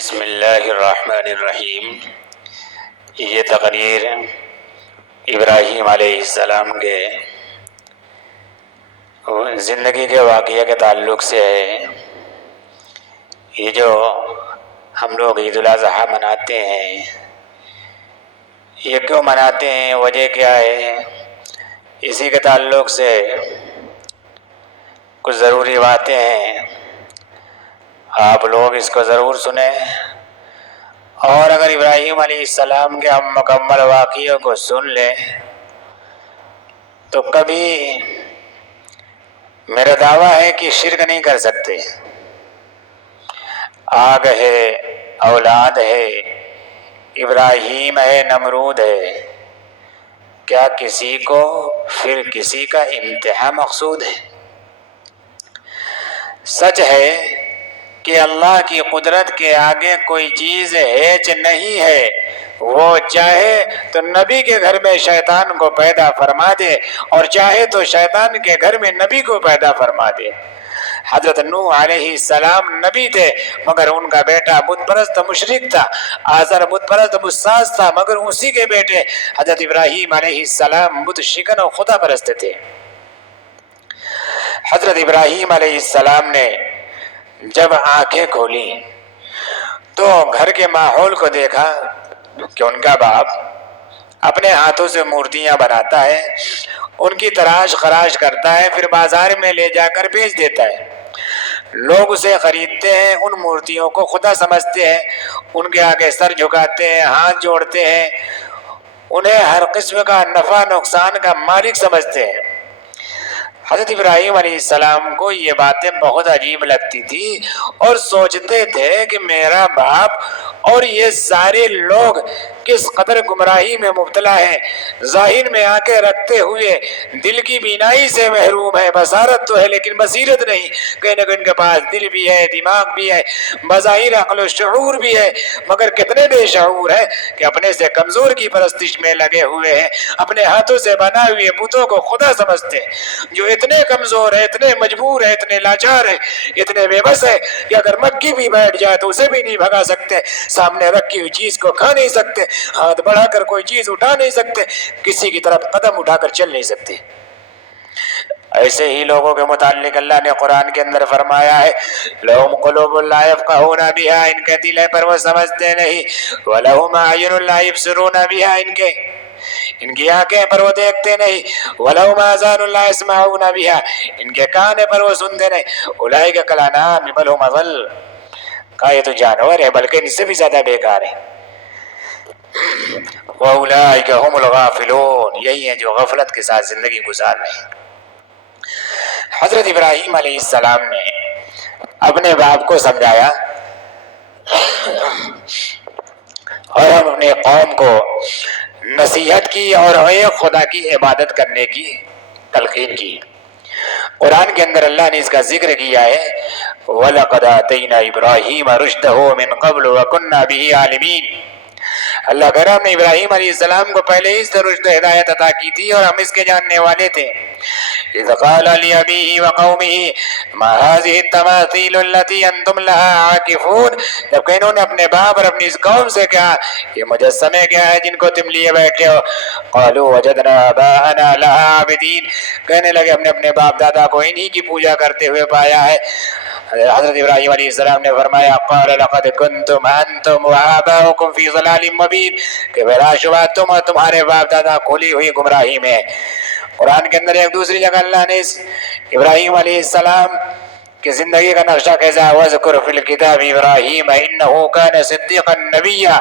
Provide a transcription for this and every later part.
بسم اللہ الرحمن الرحیم۔ یہ تقریر ابراہیم علیہ السلام کے زندگی کے واقعہ کے تعلق سے ہے۔ یہ جو ہم لوگ عید الاضحیٰ مناتے ہیں، یہ کیوں مناتے ہیں، وجہ کیا ہے، اسی کے تعلق سے کچھ ضروری باتیں ہیں، آپ لوگ اس کو ضرور سنیں، اور اگر ابراہیم علیہ السلام کے ہم مکمل واقعوں کو سن لیں تو کبھی میرا دعویٰ ہے کہ شرک نہیں کر سکتے۔ آگ ہے، اولاد ہے، ابراہیم ہے، نمرود ہے، کیا کسی کو پھر کسی کا انتہا مقصود ہے؟ سچ ہے کہ اللہ کی قدرت کے آگے کوئی چیز ہے کہ نہیں ہے۔ وہ چاہے تو نبی کے گھر میں شیطان کو پیدا فرما دے، اور چاہے تو شیطان کے گھر میں نبی کو پیدا فرما دے۔ حضرت نوح علیہ السلام نبی تھے مگر ان کا بیٹا بت پرست مشرک تھا، آزر بت پرست بتساز تھا مگر اسی کے بیٹے حضرت ابراہیم علیہ السلام بت شکن و خدا پرست تھے۔ حضرت ابراہیم علیہ السلام نے جب آنکھیں کھولی تو گھر کے ماحول کو دیکھا کہ ان کا باپ اپنے ہاتھوں سے مورتیاں بناتا ہے، ان کی تراش خراش کرتا ہے، پھر بازار میں لے جا کر بیچ دیتا ہے۔ لوگ اسے خریدتے ہیں، ان مورتیوں کو خدا سمجھتے ہیں، ان کے آگے سر جھکاتے ہیں، ہاتھ جوڑتے ہیں، انہیں ہر قسم کا نفع نقصان کا مالک سمجھتے ہیں۔ حضرت ابراہیم علیہ السلام کو یہ باتیں بہت عجیب لگتی تھی اور سوچتے تھے کہ میرا باپ اور یہ سارے لوگ کس قدر گمراہی میں مبتلا ہیں، ظاہر میں آنکھیں رکھتے ہوئے دل کی بینائی سے محروم ہے، بصارت تو ہے لیکن بصیرت نہیں، کہیں نہ کہیں ان کے پاس دل بھی ہے، دماغ بھی ہے، بظاہر عقل و شعور بھی ہے، مگر کتنے بے شعور ہیں کہ اپنے سے کمزور کی پرستش میں لگے ہوئے ہیں، اپنے ہاتھوں سے بنائے ہوئے بتوں کو خدا سمجھتے ہیں، جو اتنے کمزور ہے، اتنے مجبور ہے، اتنے لاچار ہے، اتنے بے بس ہے کہ اگر مکھی بھی بیٹھ جائے تو اسے بھی نہیں بھگا سکتے، سامنے رکھی ہوئی چیز کو کھا نہیں سکتے، ہاتھ بڑھا کر کوئی چیز اٹھا نہیں سکتے، کسی کی طرف قدم اٹھا کر چل نہیں سکتے۔ ایسے ہی لوگوں کے متعلق اللہ نے قرآن کے اندر فرمایا ہے لَهُمْ قُلُوبٌ لَا يَفْقَهُونَ بِهَا، ان کے دل ہے پر وہ سمجھتے نہیں، وَلَهُمْ أَعْيُنٌ لَا يُبْصِرُونَ بِهَا، ان کی آنکھیں پر وہ دیکھتے نہیں، وَلَهُمْ آذَانٌ لَا يَسْمَعُونَ بِهَا، ان کے کان پر وہ سنتے نہیں، أُولَئِكَ كَالْأَنْعَامِ بَلْ هُمْ أَضَلُّ، کہا یہ تو جانور ہے بلکہ ان سے بھی زیادہ بیکار ہے۔ وَأُولَئِكَ هُمُ الْغَافِلُونَ، یہی ہیں جو غفلت کے ساتھ زندگی گزار رہے ہیں۔ حضرت ابراہیم علیہ السلام نے اپنے باپ کو سمجھایا اور اپنے قوم کو نصیحت کی اور ایک خدا کی عبادت کرنے کی تلقین کی۔ قرآن کے اندر اللہ نے اس کا ذکر کیا ہے وَلَقَدْ آتَيْنَا إِبْرَاهِيمَ رُشْدَهُ مِنْ قَبْلُ وَكُنَّا بِهِ عَالِمِينَ، اللہ کہہ رہا ہم نے ابراہیم علیہ السلام کو پہلے ہی سے رشد و ہدایت عطا کی تھی اور ہم اس کے جاننے والے تھے۔ اِذْ قَالَ لِأَبِيهِ وَقَوْمِهِ مَا هَٰذِهِ التَّمَاثِيلُ الَّتِي أَنْتُمْ لَهَا عَاكِفُونَ، جب کہ انہوں نے اپنے باپ اور اپنی اس قوم سے کہا یہ مجسمے کیا ہے جن کو تم لیے بیٹھے ہو، قَالُوا وَجَدْنَا آبَاءَنَا لَهَا عَابِدِينَ، کہنے لگے ہم نے اپنے باپ دادا کو انہی کی پوجا کرتے ہوئے پایا ہے۔ حضرت ابراہیم علیہ السلام نے فرمایا قال لقد كنتم انتم وآباؤكم في ضلال مبين، کہ بلا شبہ تم اور تمہارے باپ دادا کھلی ہوئی گمراہی میں۔ قرآن کے اندر ایک دوسری جگہ اللہ نے ابراہیم علیہ السلام کی زندگی کا نقشہ کیسا وَاذْكُرْ فِي الْكِتَابِ إِبْرَاهِيمَ إِنَّهُ كَانَ صِدِّيقًا نَبِيًّا،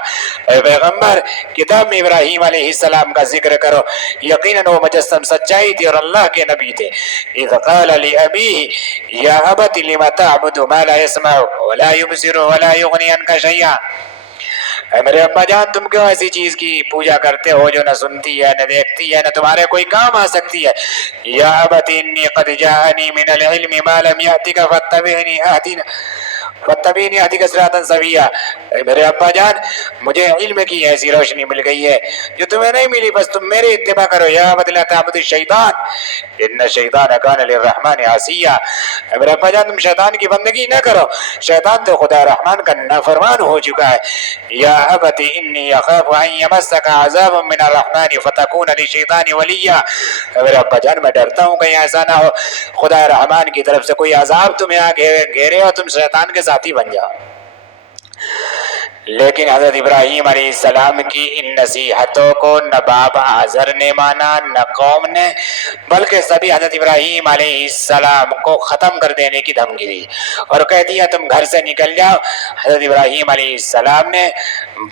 اے پیغمبر کتاب میں ابراہیم علیہ السلام کا ذکر کرو، یقیناً وہ مجسم سچائی تھی اور اللہ کے نبی تھے۔ اِذْ قَالَ لِأَبِيهِ يَا أَبَتِ لِمَ تَعْبُدُ مَا لَا يَسْمَعُ وَلَا يُبْصِرُ وَلَا يُغْنِي عَنْكَ شَيْئًا، اے میرے ابا جان تم کیوں ایسی چیز کی پوجا کرتے ہو جو نہ سنتی ہے نہ دیکھتی ہے نہ تمہارے کوئی کام آ سکتی ہے۔ یا ابت انی قد جاءنی من العلم ما لم یأتک فاتبعنی اہدنا فاتبعونی اہدک صراطا سویا، اے میرے ابا جان مجھے علم کی ایسی روشنی مل گئی ہے جو تمہیں نہیں ملی، بس تم میری اتباع کرو۔ یا ابت لا تعبد الشیطان ان الشیطان کان للرحمن عصیا، اے میرے ابا جان تم شیطان کی بندگی نہ کرو، شیطان تو خدا رحمان کا نافرمان ہو چکا ہے۔ یا ابت انی اخاف ان یمسک عذاب من الرحمن فتکون للشیطان ولیا، اے میرے ابا جان میں ڈرتا ہوں کہیں ایسا نہ ہو خدا رحمان کی طرف سے کوئی عذاب تمہیں آ گھیرے اور تم شیطان کے ساتھی بن جاؤ۔ لیکن حضرت ابراہیم علیہ السلام کی ان نصیحتوں کو نہ باپ آزر نے مانا نہ قوم نے، بلکہ سبھی حضرت ابراہیم علیہ السلام کو ختم کر دینے کی دھمکی دی اور کہہ دیا تم گھر سے نکل جاؤ۔ حضرت ابراہیم علیہ السلام نے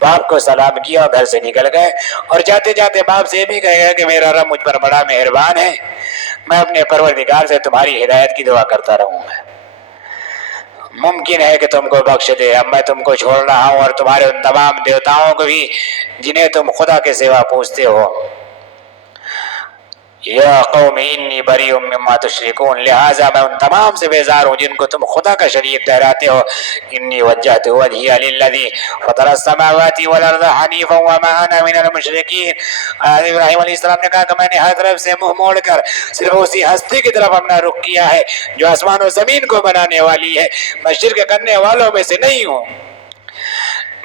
باپ کو سلام کیا اور گھر سے نکل گئے، اور جاتے جاتے باپ سے بھی کہے گا کہ میرا رب مجھ پر بڑا مہربان ہے، میں اپنے پروردگار سے تمہاری ہدایت کی دعا کرتا رہوں گا، ممکن ہے کہ تم کو بخش دے، اب میں تم کو چھوڑ رہا ہوں اور تمہارے ان تمام دیوتاؤں کو بھی جنہیں تم خدا کے سوا پوجتے ہو۔ یا قوم انی بریء مما تشرکون، لہٰذا میں ان تمام سے بیزار ہوں جن کو تم خدا کا شریک ٹھہراتے ہو۔ انی وجہت وجہی للذی فطر السماوات والارض حنیفا وما انا من المشرکین، ابراہیم علیہ السلام نے کہا کہ میں نے ہر طرف سے منہ موڑ کر صرف اسی ہستی کی طرف اپنا رخ کیا ہے جو آسمان و زمین کو بنانے والی ہے، میں شرک کرنے والوں میں سے نہیں ہوں۔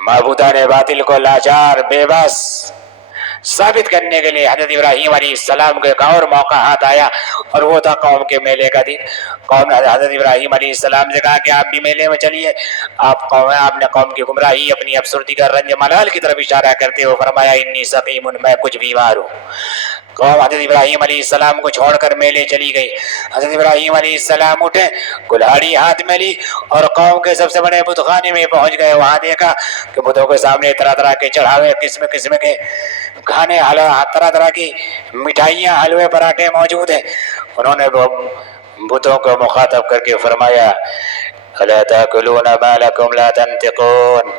معبودان باطل کو لاچار بے بس ثابت کرنے کے لیے حضرت ابراہیم علیہ السلام کو ایک اور موقع ہاتھ آیا، اور وہ تھا قوم کے میلے کا دن۔ قوم نے حضرت ابراہیم علیہ السلام سے کہا کہ آپ بھی میلے میں چلیے۔ آپ نے قوم کی گمراہی، اپنی افسردگی کا رنج ملال کی طرف اشارہ کرتے ہوئے فرمایا انی سقیم، میں کچھ بیمار ہوں۔ قوم حضرت ابراہیم علیہ السلام کو چھوڑ کر میلے چلی گئی۔ حضرت ابراہیم علیہ السلام اٹھے، کلہاڑی ہاتھ میں لی اور قوم کے سب سے بڑے بت خانے میں پہنچ گئے۔ وہاں دیکھا کہ بتوں کے سامنے طرح طرح کے چڑھاوے، قسم قسم کے کھانے، طرح طرح کی مٹھائیاں، حلوے، پراٹھے موجود ہیں۔ انہوں نے بتوں کو مخاطب کر کے فرمایا الا تاکلون ما لکم لا تنطقون،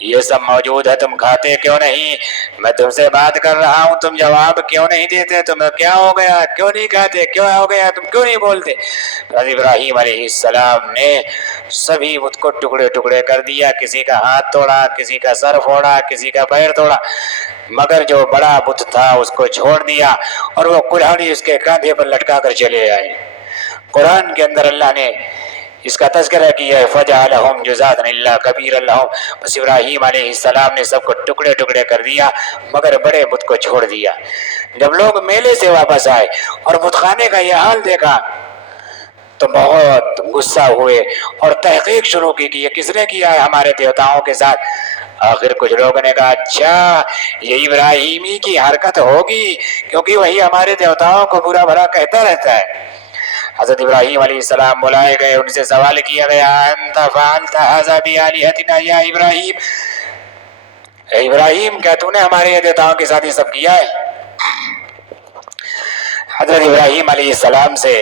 یہ سب موجود ہے، تم کھاتے کیوں نہیں؟ میں تم سے بات کر رہا ہوں، تم جواب کیوں نہیں دیتے؟ تمہیں کیا ہو گیا؟ کیوں نہیں کھاتے؟ کیوں ہو گیا؟ تم کیوں نہیں بولتے؟ حضرت ابراہیم علیہ السلام نے سبھی بت کو ٹکڑے ٹکڑے کر دیا، کسی کا ہاتھ توڑا، کسی کا سر پھوڑا، کسی کا پیر توڑا، مگر جو بڑا بت تھا اس کو چھوڑ دیا اور وہ کلہاڑی اس کے کاندھے پر لٹکا کر چلے آئے۔ قرآن کے اندر اللہ نے اس کا تذکرہ کیا ہے فَجَعَلَهُمْ جُذَاذًا إِلَّا كَبِيرًا لَهُمْ، بس ابراہیم علیہ السلام نے سب کو ٹکڑے ٹکڑے کر دیا مگر بڑے بت کو چھوڑ دیا۔ جب لوگ میلے سے واپس آئے اور بت خانے کا یہ حال دیکھا تو بہت غصہ ہوئے اور تحقیق شروع کی کہ یہ کس نے کیا ہے ہمارے دیوتاؤں کے ساتھ۔ آخر کچھ لوگوں نے کہا اچھا یہ ابراہیمی کی حرکت ہوگی، کیونکہ وہی ہمارے دیوتاؤں کو برا بھلا کہتا رہتا ہے۔ حضرت ابراہیم علیہ السلام بلائے گئے، ان سے سوال کیا گیا انت فعلت ھذا بآلہتنا یا ابراہیم، اے ابراہیم کیا تو نے ہمارے دیوتاؤں کے ساتھ یہ سب کیا ہے؟ حضرت ابراہیم علیہ السلام سے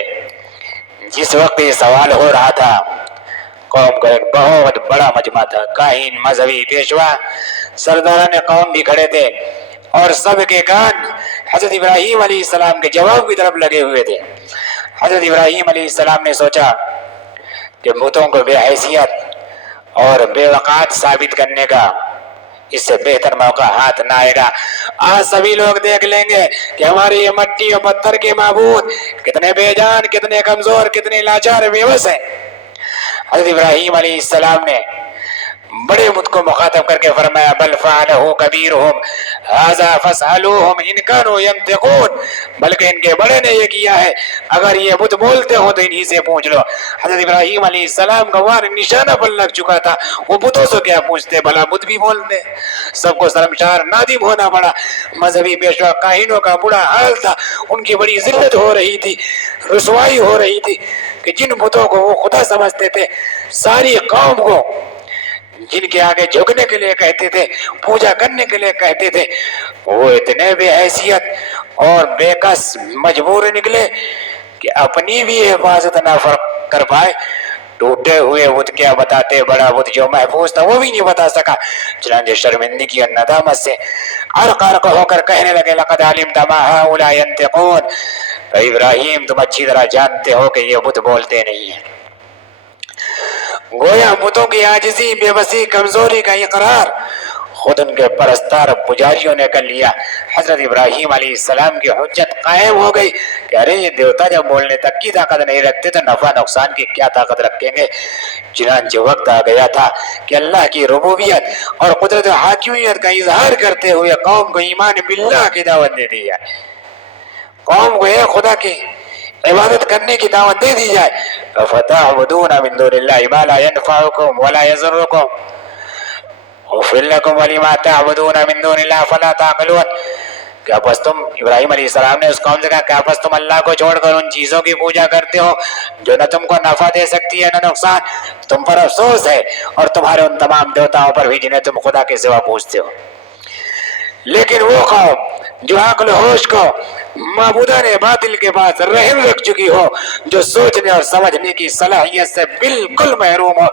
جس وقت یہ سوال ہو رہا تھا، قوم کا ایک بہت بڑا مجمع تھا، کاہن، مذہبی، پیشوا، سرداران قوم بھی کھڑے تھے اور سب کے کان حضرت ابراہیم علیہ السلام کے جواب کی طرف لگے ہوئے تھے۔ حضرت ابراہیم علیہ السلام نے سوچا کہ بتوں کو بے حیثیت اور بے وقات ثابت کرنے کا اس سے بہتر موقع ہاتھ نہ آئے گا۔ آج سبھی لوگ دیکھ لیں گے کہ ہمارے یہ مٹی اور پتھر کے معبود کتنے بے جان، کتنے کمزور، کتنے لاچار، بے بس ہیں۔ حضرت ابراہیم علیہ السلام نے بڑے بت کو مخاطب کر کے فرمایا بل فعلہ کبیرہم ھذا فاسألوہم ان کانوا ینطقون، بلکہ ان کے بڑے نے یہ کیا ہے، اگر یہ بت بولتے ہو تو انہی سے پوچھ لو۔ حضرت ابراہیم علیہ السلام کا وار نشانہ پر لگ چکا تھا، وہ بتوں سے کیا پوچھتے، بھلا بت بھی بولتے؟ سب کو شرمسار نادم ہونا پڑا۔ مذہبی پیشوا کاہنوں کا برا حال تھا، ان کی بڑی ذلت ہو رہی تھی، رسوائی ہو رہی تھی کہ جن بتوں کو وہ خدا سمجھتے تھے، ساری قوم کو جن کے آگے جھکنے کے لیے کہتے تھے، پوجا کرنے کے لیے کہتے تھے، وہ اتنے بے حیثیت اور بے کس مجبور نکلے کہ اپنی بھی حفاظت نہ کر پائے۔ ٹوٹے ہوئے بت کیا بتاتے، بڑا بت جو محفوظ تھا وہ بھی نہیں بتا سکا۔ چنانچہ شرمندگی اور ندامت سے عرق عرق ہو کر کہنے لگے لقد علمت ما هؤلاء ينطقون، ابراہیم تم اچھی طرح جانتے ہو کہ یہ بت بولتے نہیں ہیں۔ گویا بتوں کی عاجزی، بے بسی، کمزوری کا اقرار خود ان کے پرستار پجاریوں نے کر لیا۔ حضرت ابراہیم علیہ السلام کی حجت قائم ہو گئی کہ ارے یہ دیوتا جب بولنے تک کی طاقت نہیں رکھتے تو نفع نقصان کی کیا طاقت رکھیں گے۔ چنانچہ وقت آ گیا تھا کہ اللہ کی ربوبیت اور قدرت و حاکمیت کا اظہار کرتے ہوئے قوم کو ایمان باللہ کی دعوت دے دی جائے، قوم کو ایک خدا کی عبادت کرنے کی دعوت دے دی جائے۔ فَتَعْبُدُونَ مِن دُونِ اللَّهِ مَا لَا يَنْفَعُكُمْ وَلَا يَضُرُّكُمْ اغفر لكم ولما تعبدون من دون اللہ فلا تعقلون۔ کیا بس تم، ابراہیم علیہ السلام نے اس قوم سے کہا، کیا بس تم اللہ کو چھوڑ کر ان چیزوں کی پوجا کرتے ہو جو نہ تم کو نفع دے سکتی ہے نہ نقصان؟ تم پر افسوس ہے اور تمہارے ان تمام دیوتاؤں پر بھی جنہیں تم خدا کے سوا پوجتے ہو۔ لیکن وہ قوم جو عقل و ہوش کو معبودان باطل کے پاس رہن رکھ چکی ہو، جو سوچنے اور سمجھنے کی صلاحیت سے بالکل محروم ہو،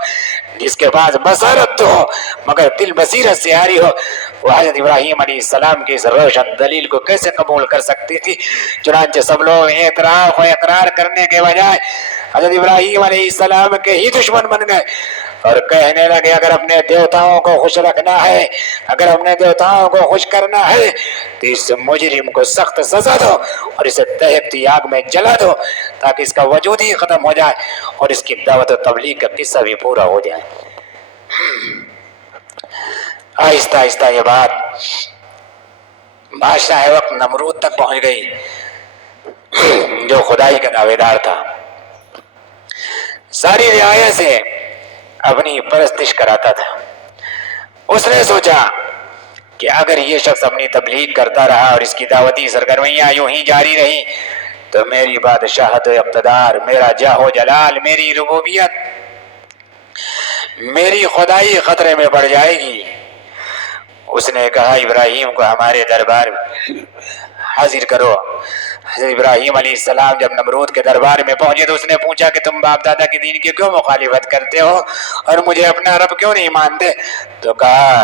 جس کے پاس بصارت تو ہو مگر دل بصیرت سے آری ہو، وہ حضرت ابراہیم علیہ السلام کی اس روشن دلیل کو کیسے قبول کر سکتی تھی؟ چنانچہ سب لوگ اعتراف و اقرار کرنے کے بجائے حضرت ابراہیم علیہ السلام کے ہی دشمن بن گئے اور کہنے لگے اگر اپنے دیوتاؤں کو خوش رکھنا ہے، اگر اپنے دیوتاؤں کو خوش کرنا ہے تو اس مجرم کو سخت سزا دو اور اسے دہکتی آگ میں جلا دو تاکہ اس کا وجود ہی ختم ہو جائے اور اس کی دعوت و تبلیغ کا قصہ بھی پورا ہو جائے۔ آہستہ آہستہ یہ بات بادشاہ وقت نمرود تک پہنچ گئی جو خدائی کا دعوے دار تھا، ساری رعایا سے اپنی پرستش کراتا تھا۔ اس نے سوچا کہ اگر یہ شخص اپنی تبلیغ کرتا رہا اور اس کی دعوتی سرگرمیاں یوں ہی جاری رہی تو میری بادشاہت و اقتدار، میرا جاہ و جلال، میری ربوبیت، میری خدائی خطرے میں پڑ جائے گی۔ اس نے کہا ابراہیم کو ہمارے دربار میں حاضر کرو۔ حضرت ابراہیم علیہ السلام جب نمرود کے دربار میں پہنچے تو اس نے پوچھا کہ تم باپ دادا کے دین کی کیوں مخالفت کرتے ہو اور مجھے اپنا رب کیوں نہیں مانتے؟ تو کہا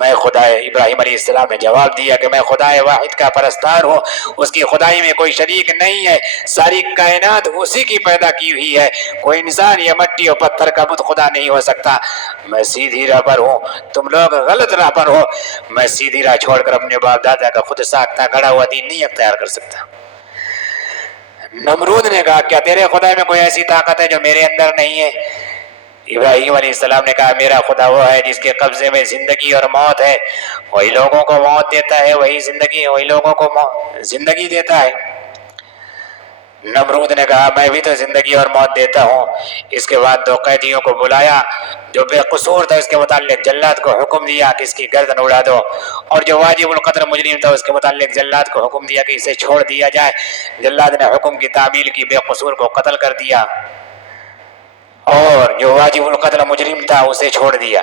میں خدا، ابراہیم علیہ السلام نے جواب دیا کہ میں خدا واحد کا پرستار ہوں، اس کی خدائی میں کوئی شریک نہیں ہے، ساری کائنات اسی کی پیدا کی ہوئی ہے، کوئی انسان یا مٹی اور پتھر کا بت خدا نہیں ہو سکتا۔ میں سیدھی راہ پر ہوں، تم لوگ غلط راہ پر ہو، میں سیدھی راہ چھوڑ کر اپنے باپ دادا کا خود ساختہ گھڑا ہوا دین نہیں اختیار کر سکتا۔ نمرود نے کہا کیا تیرے خدا میں کوئی ایسی طاقت ہے جو میرے اندر نہیں ہے؟ ابراہیم علیہ السلام نے کہا میرا خدا وہ ہے جس کے قبضے میں زندگی اور موت ہے، وہی لوگوں کو موت دیتا ہے، وہی لوگوں کو زندگی دیتا ہے۔ نمرود نے کہا میں بھی تو زندگی اور موت دیتا ہوں۔ اس کے بعد دو قیدیوں کو بلایا، جو بے قصور تھا اس کے متعلق جلاد کو حکم دیا کہ اس کی گردن اڑا دو، اور جو واجب القتل مجرم تھا اس کے متعلق جلاد کو حکم دیا کہ اسے چھوڑ دیا جائے۔ جلاد نے حکم کی تعمیل کی، بے قصور کو قتل کر دیا اور جو واجب القتل مجرم تھا اسے چھوڑ دیا۔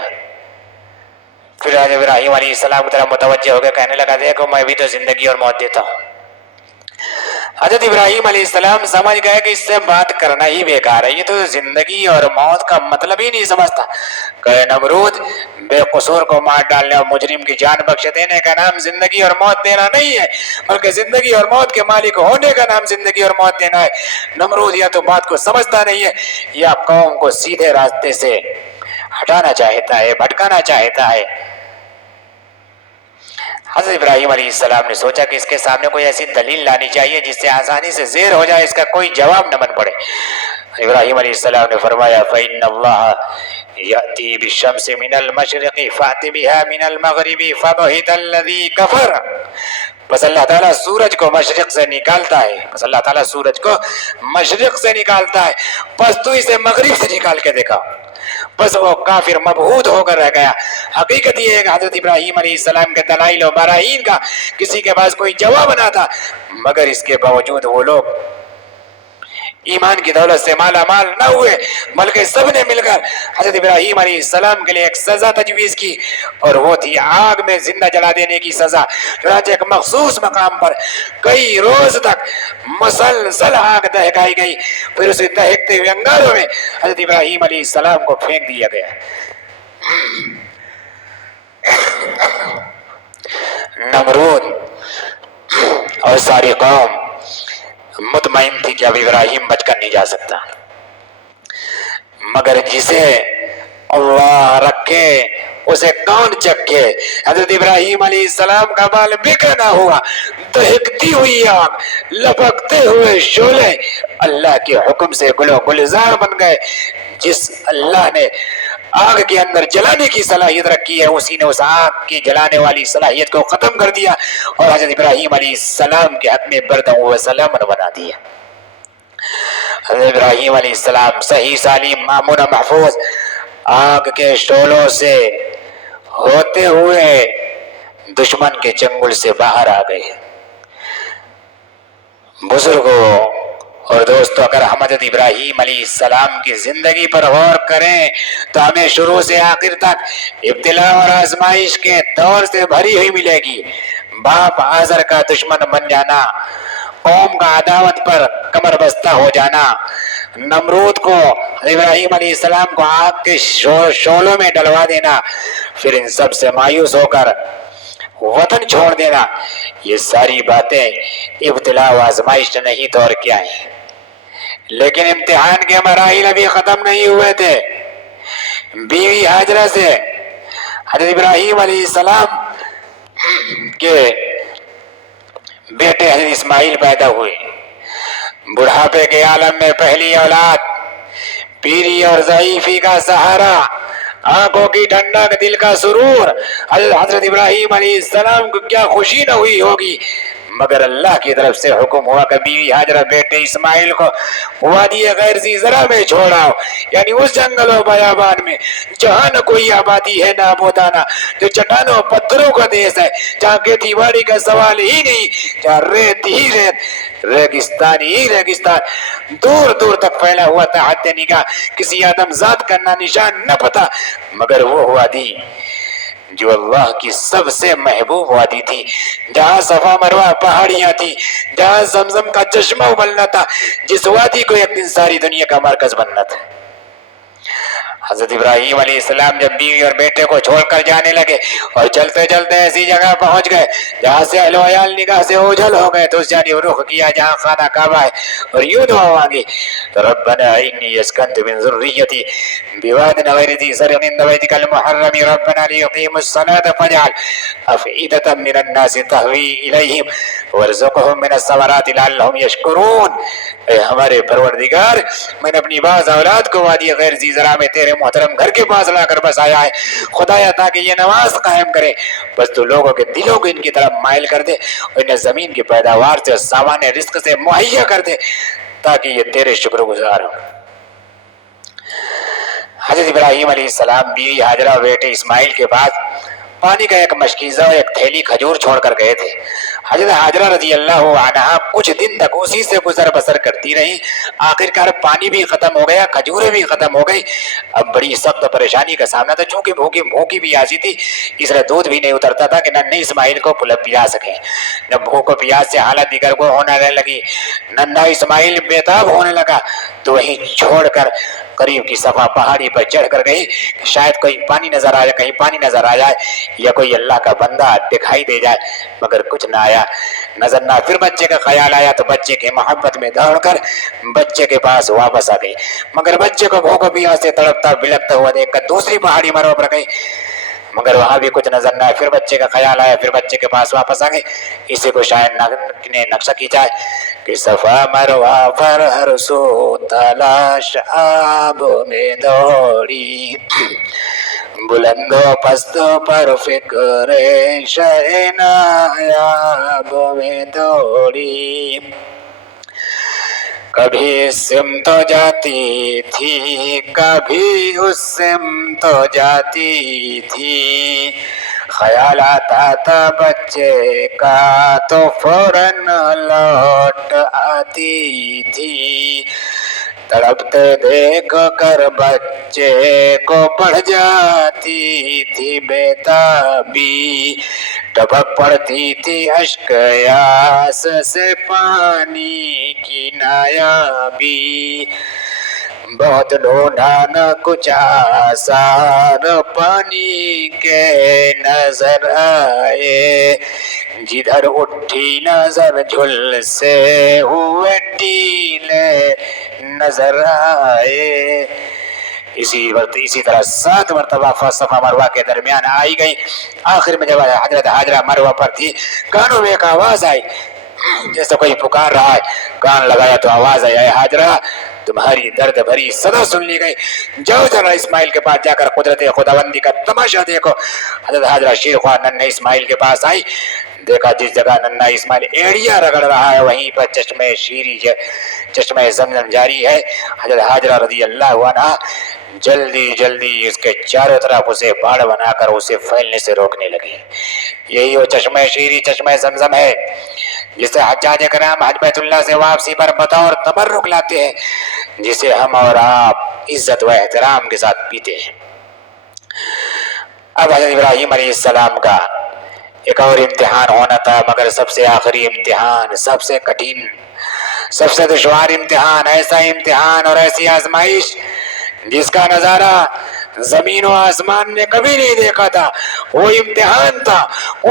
پھر حضرت ابراہیم علیہ السلام کی طرف متوجہ ہو کے کہنے لگا دیکھو میں بھی تو زندگی اور موت دیتا ہوں۔ حضرت ابراہیم علیہ السلام سمجھ گئے کہ اس سے بات کرنا ہی بیکار ہے، یہ تو زندگی اور موت کا مطلب ہی نہیں سمجھتا۔ کہ نمرود بے قصور کو مار ڈالنے اور مجرم کی جان بخش دینے کا نام زندگی اور موت دینا نہیں ہے، بلکہ زندگی اور موت کے مالک ہونے کا نام زندگی اور موت دینا ہے۔ نمرود یا تو بات کو سمجھتا نہیں ہے یا قوم کو سیدھے راستے سے ہٹانا چاہتا ہے، بھٹکانا چاہتا ہے۔ حضرت ابراہیم علیہ السلام نے سوچا کہ اس کے سامنے کوئی ایسی دلیل لانی چاہیے جس سے آسانی سے زیر ہو جائے، اس کا کوئی جواب نہ بن پڑے۔ ابراہیم علیہ السلام نے فرمایا فَإِنَّ اللَّهَ يَأْتِي بِالشَّمْسِ مِنَ الْمَشْرِقِ فَأْتِ بِهَا مِنَ الْمَغْرِبِ فَبُهِتَ الَّذِي كَفَرَ۔ بس اللہ تعالیٰ سورج کو مشرق سے نکالتا ہے، بس اللہ تعالیٰ سورج کو مشرق سے نکالتا ہے، بس تو اسے مغرب سے نکال کے دیکھا۔ بس وہ کافر مبہوت ہو کر رہ گیا۔ حقیقت یہ ہے کہ حضرت ابراہیم علیہ السلام کے دلائل و براہین کا کسی کے پاس کوئی جواب نہ تھا، مگر اس کے باوجود وہ لوگ ایمان کی دولت سے مالا مال نہ ہوئے، بلکہ سب نے مل کر حضرت ابراہیم علیہ السلام کے لیے ایک سزا تجویز کی، اور وہ تھی آگ میں زندہ جلا دینے کی سزا۔ چنانچہ ایک مخصوص مقام پر کئی روز تک مسلسل آگ دہکائی گئی، پھر اسے دہکتے ہوئے انگاروں میں حضرت ابراہیم علیہ السلام کو پھینک دیا گیا۔ نمرود اور ساری قوم مطمئن تھی کہ اب ابراہیم بچ کر نہیں جا سکتا، مگر جسے اللہ رکھے اسے کون چکھے۔ حضرت ابراہیم علیہ السلام کا بال بکھرا ہوا، دہکتی ہوئی آگ، لپکتے ہوئے شعلے اللہ کے حکم سے گل و گلزار بن گئے۔ جس اللہ نے آگ کے اندر جلانے کی صلاحیت رکھی ہے اسی نے اس آگ کی جلانے والی صلاحیت کو ختم کر دیا اور حضرت ابراہیم علیہ السلام کے حق میں بردہ و سلامت بنا دیا۔ حضرت ابراہیم علیہ السلام صحیح سالم مامون محفوظ آگ کے شعلوں سے ہوتے ہوئے دشمن کے چنگل سے باہر آ گئے۔ بزرگوں اور دوستو، اگر ہم حضرت ابراہیم علیہ السلام کی زندگی پر غور کریں تو ہمیں شروع سے آخر تک ابتلا اور آزمائش کے دور سے بھری ہوئی ملے گی۔ باپ آزر کا دشمن بن جانا، قوم کا عداوت پر کمر بستہ ہو جانا، نمرود کو ابراہیم علیہ السلام کو آگ کے شعلوں میں ڈلوا دینا، پھر ان سب سے مایوس ہو کر وطن چھوڑ دینا، یہ ساری باتیں ابتلا و آزمائش نہیں تو اور کیا ہے۔ لیکن امتحان کے مراحل ابھی ختم نہیں ہوئے تھے۔ بیوی ہاجرہ سے حضرت ابراہیم علیہ السلام کے بیٹے حضرت اسماعیل پیدا ہوئے۔ بڑھاپے کے عالم میں پہلی اولاد، پیری اور ضعیفی کا سہارا، آنکھوں کی ٹھنڈک، دل کا سرور۔ حضرت ابراہیم علیہ السلام کو کیا خوشی نہ ہوئی ہوگی، مگر اللہ کی طرف سے حکم ہوا کہ بیوی ہاجرہ بیٹے اسماعیل کو وادی غیر ذی زرع میں چھوڑاؤ، یعنی اس جنگل و بیابان میں جہاں نہ کوئی آبادی ہے نہ آبودانہ، جو چٹانوں پتھروں کا دیس ہے، جہاں کھیتی باڑی کا سوال ہی نہیں، جہاں ریت ہی ریت، ریگستان ہی ریگستان، دور دور تک پھیلا ہوا تھا حد نگاہ، کسی آدم ذات کا نہ نشان نہ پتہ، مگر وہ وادی جو اللہ کی سب سے محبوب وادی تھی، جہاں صفا مروہ پہاڑیاں تھی، جہاں زمزم کا چشمہ ابلنا تھا، جس وادی کو ایک دن ساری دنیا کا مرکز بننا تھا۔ حضرت ابراہیم علیہ السلام جب بیوی اور بیٹے کو چھوڑ کر جانے لگے اور چلتے چلتے ایسی جگہ پہنچ گئے جہاں سے اہل و عیال نگاہ سے اوجھل ہو گئے تو اس جانب رخ کیا جہاں خانہ کعبہ ہے اور یوں دعا مانگی، ربنا انی اسکنت من ذریتی بواد غیر ذی زرع عند بیتک المحرم ربنا لیقیموا الصلاة فاجعل افئدة من الناس تهوی الیہم وارزقهم من الثمرات لعلهم یشکرون۔ اے ہمارے پروردگار، میں نے اپنی بعض اولاد کو وادی غیر ذی زرع میں تیرے محترم گھر کے پاس لا کر بسایا ہے، خدایا تاکہ یہ نماز قائم کرے، بس تو لوگوں کے دلوں کو ان کی طرف مائل کر دے اور انہیں زمین کی پیداوار سے اور سامان رزق سے مہیا کر دے تاکہ یہ تیرے شکر گزار ہوں۔ حضرت ابراہیم علیہ السلام بیوی ہاجرہ اور بیٹے اسماعیل کے بعد پانی کا ایک مشکیزہ اور ایک تھیلی کھجور چھوڑ کر گئے تھے۔ حضرت ہاجرہ رضی اللہ عنہا کچھ دن تک اسی سے گزر بسر کرتی رہی، آخرکار پانی بھی ختم ہو گیا، کھجوریں بھی ختم ہو گئی، اب بڑی سخت پریشانی کا سامنا تھا، چونکہ بھوکی بھی آسی تھی، اس لیے دودھ بھی نہیں اترتا تھا کہ ننھے اسماعیل کو پلا سکیں۔ جب بھوک و پیاس سے حالت دیگر کو ہونے لگی، ننھا اسماعیل بیتاب ہونے لگا تو وہیں چھوڑ کر قریب کی صفا پہاڑی پر چڑھ کر گئی کہ شاید کوئی پانی نظر آ جائے، کہیں پانی نظر آ جائے یا کوئی اللہ کا بندہ دکھائی دے جائے، مگر کچھ نہ آیا، نظر نہ۔ پھر بچے کا خیال آیا تو بچے کی محبت میں دوڑ کر بچے کے پاس واپس آ گئی، مگر بچے کو بھوک و پیاس سے تڑپتا بلکتا ہوا دیکھ کر دوسری پہاڑی مروہ پر گئی، مگر وہاں بھی کچھ نظر نہ آیا۔ پھر بچے کا خیال آیا، پھر بچے کے پاس واپس آ گئی۔ اسی کو شاید نے نقشہ کھینچا ہے کہ صفا مروہ پر ہر سو تلاش آب میں دوڑی، بلند و پست پر فکر شہ نایاب میں دوڑی، کبھی اس سمت جاتی تھی کبھی اس سمت جاتی تھی، خیال آتا تھا بچے کا تو فوراً لوٹ آتی تھی، تڑپتے دیکھ کر بچے کو بڑھ جاتی تھی بیتابی، ٹپک پڑتی تھی اشک یاس سے پانی کی نایابی، بہت ڈھونڈا نہ کچھ آثار پانی کے نظر آئے، جدھر اٹھی نظر جھل سے ہوئے ٹیلے نظر آئے، اسی طرح 7 مرتبہ صفا مروہ کے درمیان آئی گئی. آخر میں جب حضرت ہاجرہ مروہ پر تھی، کانوں میں ایک آواز آئی جیسے کوئی پکار رہا ہے. کان لگایا تو آواز آئی، اے ہاجرہ تمہاری درد بھری صدا سن لی گئی، جاؤ ذرا اسماعیل کے پاس جا کر قدرت خداوندی کا تماشا دیکھو. حضرت ہاجرہ شیرخواہ ننھے اسماعیل کے پاس آئی. دیکھا جس جگہ ننھا اسماعیل ایڑیاں رگڑ رہا ہے وہیں پر چشمہ زمزم جاری ہے. حضرت ہاجرہ رضی اللہ عنہا جلدی اس کے چاروں طرف اسے باڑ بنا کر اسے پھیلنے سے روکنے لگی. یہی وہ چشمہ شیری چشمہ زمزم ہے جسے حجاج کرام حج بیت اللہ سے واپسی پر بطور تبرک لاتے ہیں، جسے ہم اور آپ عزت و احترام کے ساتھ پیتے ہیں. اب حضرت ابراہیم علیہ السلام کا ایک اور امتحان ہونا تھا، مگر سب سے آخری امتحان، سب سے کٹھن، سب سے دشوار امتحان، ایسا امتحان اور ایسی آزمائش جس کا نظارہ زمین و آسمان نے کبھی نہیں دیکھا تھا. وہ امتحان تھا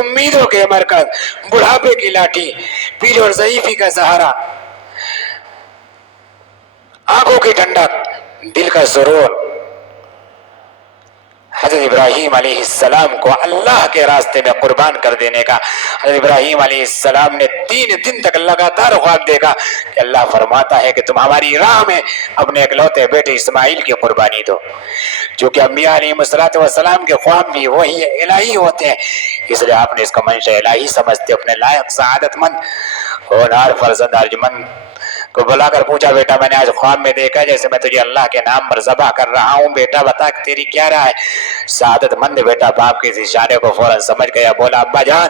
امیدوں کے مرکز، بڑھاپے کی لاٹھی، پیل اور ضعیفی کا سہارا، آنکھوں کی ٹھنڈک، دل کا سرور. حضرت ابراہیم علیہ السلام کو اللہ کے راستے میں قربان کر دینے کا. حضرت ابراہیم علیہ السلام نے 3 دن تک لگاتار خواب دیکھا کہ اللہ فرماتا ہے کہ تم ہماری راہ میں اپنے اکلوتے بیٹے اسماعیل کی قربانی دو. چونکہ انبیاء علیہ السلام کے خواب بھی وہی الہی ہوتے ہیں، اس لیے آپ نے اس کا منشا الہی سمجھتے اپنے لائق سعادت مند ہونہار فرزند ارجمند کو بلا کر پوچھا، بیٹا میں نے آج خواب میں دیکھا جیسے میں تجھے اللہ کے نام پر ذبح کر رہا ہوں، بیٹا بتا کہ تیری کیا رائے ہے؟ سعادت مند بیٹا باپ کے اس اشارے کو فوراً سمجھ گیا، بولا ابا جان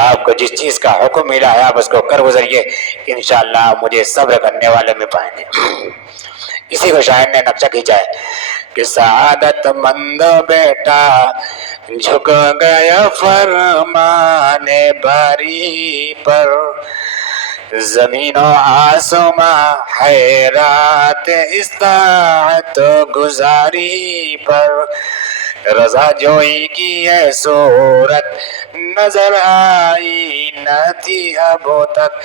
آپ کو جس چیز کا حکم ملا ہے آپ اس کو کر گزریے، انشاءاللہ مجھے صبر کرنے والے میں پائیں گے. اسی کو شاعر نے نقشہ کھینچا ہے کہ سعادت مند بیٹا جھک گیا فرمان باری پر، زمین و آسماں حیرات استطاعت گزاری پر، رضا جوئی کی ہے صورت نظر آئی نہ تھی اب تک،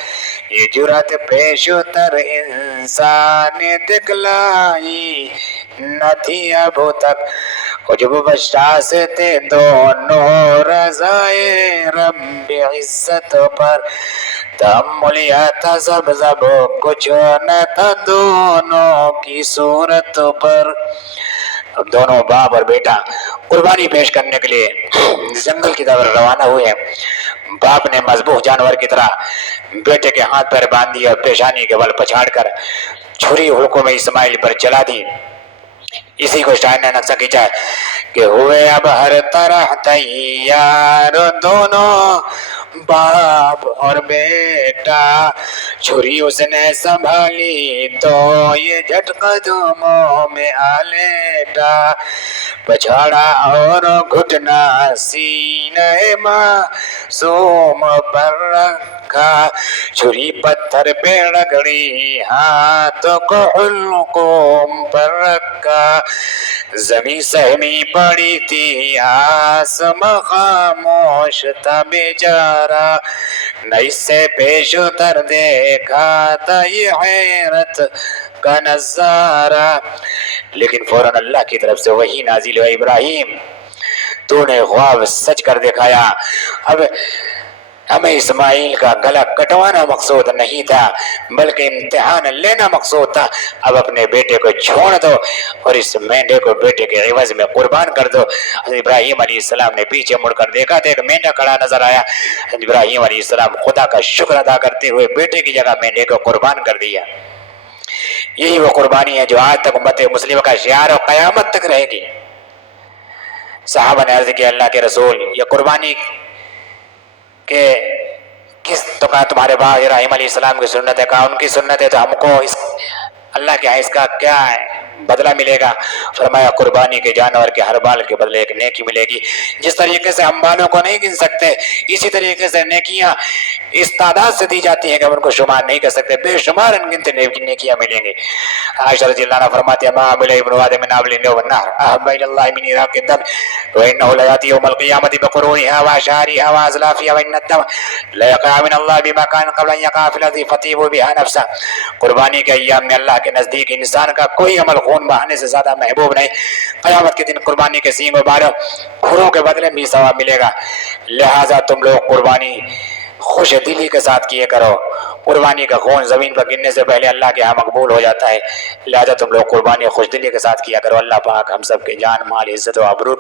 یہ جرات پیش تر انسان دکھلائی نہ تھی اب تک، عجب بشاس تھے دونوں رضائے رب عزت پر، تأمل تھا زب کچھ نہ تھا دونوں کی صورت پر. اب دونوں باپ اور بیٹا قربانی پیش کرنے کے لیے جنگل کی طرف روانہ ہوئے. باپ نے مذبوح جانور کی طرح بیٹے کے ہاتھ پیر باندھ دیے اور پیشانی کے بل پچھاڑ کر چھری حلقوں میں اسماعیل پر چلا دی. اسی کو شاعر نے نقشہ کھینچا ہے کہ ہوئے اب ہر طرح تیار دونوں باپ اور بیٹا، چھری اس نے سنبھالی تو یہ جھٹ قدموں میں آ لیٹا، پچھاڑا اور گھٹنا سینہ معصوم پر رکھا، چھری پتھر پہ رگڑی ہاتھ کو حلقوم پر رکھا، زمین سہمی پڑی تھی آسماں خاموش تھا بیچارہ، نہ اس سے پیش اتر دیکھا تھا یہ حیرت کا نظارہ. لیکن فوراً اللہ کی طرف سے وحی نازل ہوئی، ابراہیم تو نے خواب سچ کر دکھایا، اب ہمیں اسماعیل کا گلا کٹوانا مقصود نہیں تھا بلکہ امتحان لینا مقصود تھا. اب اپنے بیٹے کو چھوڑ دو اور اس مینڈے کو بیٹے کے عوض میں قربان کر دو. حضرت ابراہیم علیہ السلام نے پیچھے مڑ کر دیکھا تو ایک مینڈا کھڑا نظر آیا. حضرت ابراہیم علیہ السلام خدا کا شکر ادا کرتے ہوئے بیٹے کی جگہ مینڈے کو قربان کر دیا. یہی وہ قربانی ہے جو آج تک امت مسلمہ کا شعار اور قیامت تک رہے گی. صحابہ نے عرض کیا اللہ کے رسول یہ قربانی کہ کس تو کہا تمہارے باپ ابراہیم علیہ السلام کی سنت ہے، کہا ان کی سنت ہے تو ہم کو اس اللہ کے ہاں اس کا کیا بدلہ ملے گا؟ فرمایا قربانی کے جانور کے ہر بال کے بدلے ایک نیکی ملے گی. جس طریقے سے ہم بالوں کو نہیں گن سکتے اسی طریقے سے نیکیاں اس تعداد سے دی جاتی ہیں کہ ہم ان کو شمار نہیں کر سکتے، بے شمار ان گنتے نیکیاں ملیں گی. عائشہ رضی اللہ عنہ فرماتی ہے ما عمل ابن آدم من عمل والنهر احب الى الله من اراق الدم وانه لا ياتي يوم القيامه بقرونها واشعارها وازلافها وان الدم لا يقع من الله بما كان قبل ان يقع في الذي فتيب بها نفسه. قربانی کے ایام میں اللہ کے نزدیک انسان کا کوئی عمل خون بہانے سے زیادہ محبوب نہیں. قیامت کے دن قربانی کے سینگ و باروں خوروں کے بدلے بھی ثواب ملے گا. لہٰذا تم لوگ قربانی خوش دلی کے ساتھ کیے کرو. قربانی کا خون زمین پر گرنے سے پہلے اللہ کے ہاں مقبول ہو جاتا ہے. لہٰذا تم لوگ قربانی خوش دلی کے ساتھ کیا کرو. اللہ پاک ہم سب کے جان مال عزت و آبرو